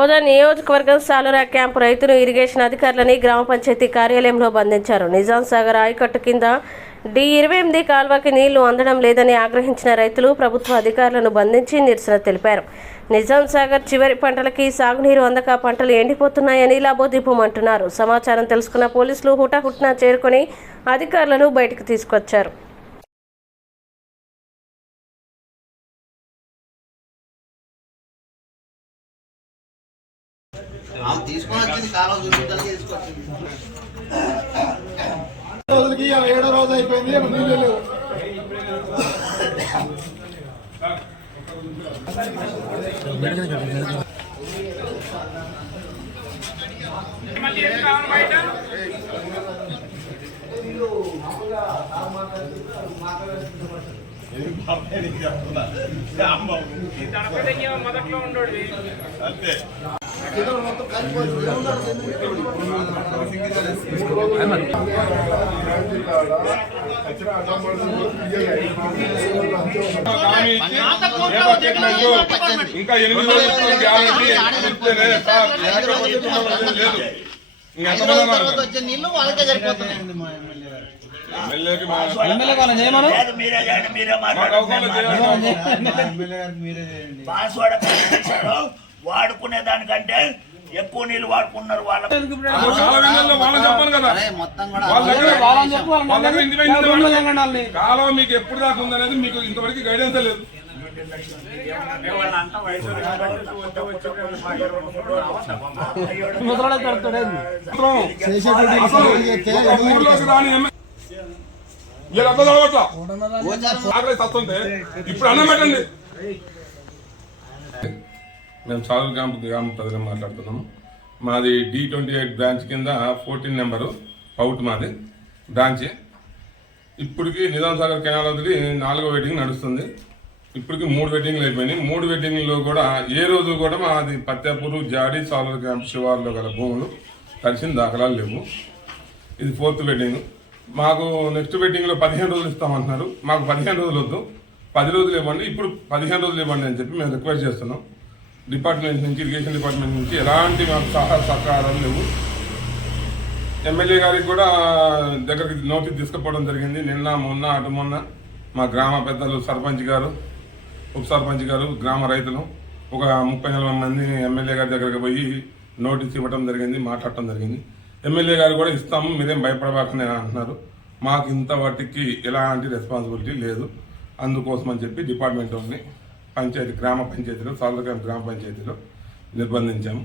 హోదా నియోజకవర్గం సాలురా క్యాంపు రైతులు ఇరిగేషన్ అధికారులని గ్రామ పంచాయతీ కార్యాలయంలో బంధించారు. నిజాం సాగర్ ఆయకట్టు కింద డి ఇరవై ఎనిమిది కాల్వకి నీళ్ళు అందడం లేదని ఆగ్రహించిన రైతులు ప్రభుత్వ అధికారులను బంధించి నిరసన తెలిపారు. నిజాం సాగర్ చివరి పంటలకి సాగునీరు అందక పంటలు ఎండిపోతున్నాయని లాబోదీపమంటున్నారు సమాచారం తెలుసుకున్న పోలీసులు హుటాహుట్నా చేరుకొని అధికారులను బయటకు తీసుకొచ్చారు. ఆమె తీసుకొని వచ్చింది కాలం చూపించాలి తీసుకొచ్చింది. రోజులకి ఏడో రోజు అయిపోయింది నీళ్ళు లేవు. ఇంకా ఎనిమిది రోజులు గ్యారంటీ లేదు వచ్చే నీళ్ళు వాళ్ళకే సరిపోతున్నాయండి మా ఎమ్మెల్యే గారు మీరే చేయండి మీరే చేయండి వాడుకునే దానికంటే ఎక్కువ నీళ్ళు వాడుకున్నారు వాళ్ళ మీకు ఎప్పుడు దాకా ఉందనేది మీకు ఇంతవరకు గైడెన్స్ లేదు. చదవట్లా ఇప్పుడు అన్నం పెట్టండి. మేము చాలు క్యాంప్ గ్రామ ప్రజలు మాట్లాడుతున్నాము. మాది డి ట్వంటీ ఎయిట్ బ్రాంచ్ కింద ఫోర్టీన్ నెంబరు పౌట్ మాది బ్రాంచ్. ఇప్పటికి నిజాం సాగర్ కెనాల్ వదిలి నాలుగో వెడ్డింగ్ నడుస్తుంది. ఇప్పటికి మూడు వెడ్డింగ్లు అయిపోయినాయి. మూడు వెడ్డింగ్లో కూడా ఏ రోజు కూడా మాది పత్యాపూరు జాడి సాలూర్ క్యాంప్ శివార్లో గల భూములు కలిసిన దాఖలాలు లేవు. ఇది ఫోర్త్ వెడ్డింగ్ మాకు నెక్స్ట్ వెడ్డింగ్లో పదిహేను రోజులు ఇస్తామంటున్నారు. మాకు పదిహేను రోజులు వద్దు. పది రోజులు ఇవ్వండి. ఇప్పుడు పదిహేను రోజులు ఇవ్వండి అని చెప్పి మేము రిక్వెస్ట్ చేస్తున్నాం. డిపార్ట్మెంట్ నుంచి ఇరిగేషన్ డిపార్ట్మెంట్ నుంచి ఎలాంటి మాకు సహాయ సహకారాలు లేవు. ఎమ్మెల్యే గారికి కూడా దగ్గరికి నోటీస్ తీసుకుపోవడం జరిగింది. నిన్న మొన్న అటు మొన్న మా గ్రామ పెద్దలు సర్పంచ్ గారు ఉప సర్పంచ్ గారు గ్రామ రైతులు ఒక ముప్పై నలభై మంది ఎమ్మెల్యే గారి దగ్గరికి పోయి నోటీస్ ఇవ్వడం జరిగింది మాట్లాడటం జరిగింది. ఎమ్మెల్యే గారు కూడా ఇస్తాము మీరేం భయపడబాకనే అంటున్నారు. మాకు ఇంత వాటికి ఎలాంటి రెస్పాన్సిబిలిటీ లేదు. అందుకోసం అని చెప్పి డిపార్ట్మెంట్ వాళ్ళని పంచాయతీ గ్రామ పంచాయతీలో సాల్వగ్రామ గ్రామ పంచాయతీలో నిర్బంధించాము.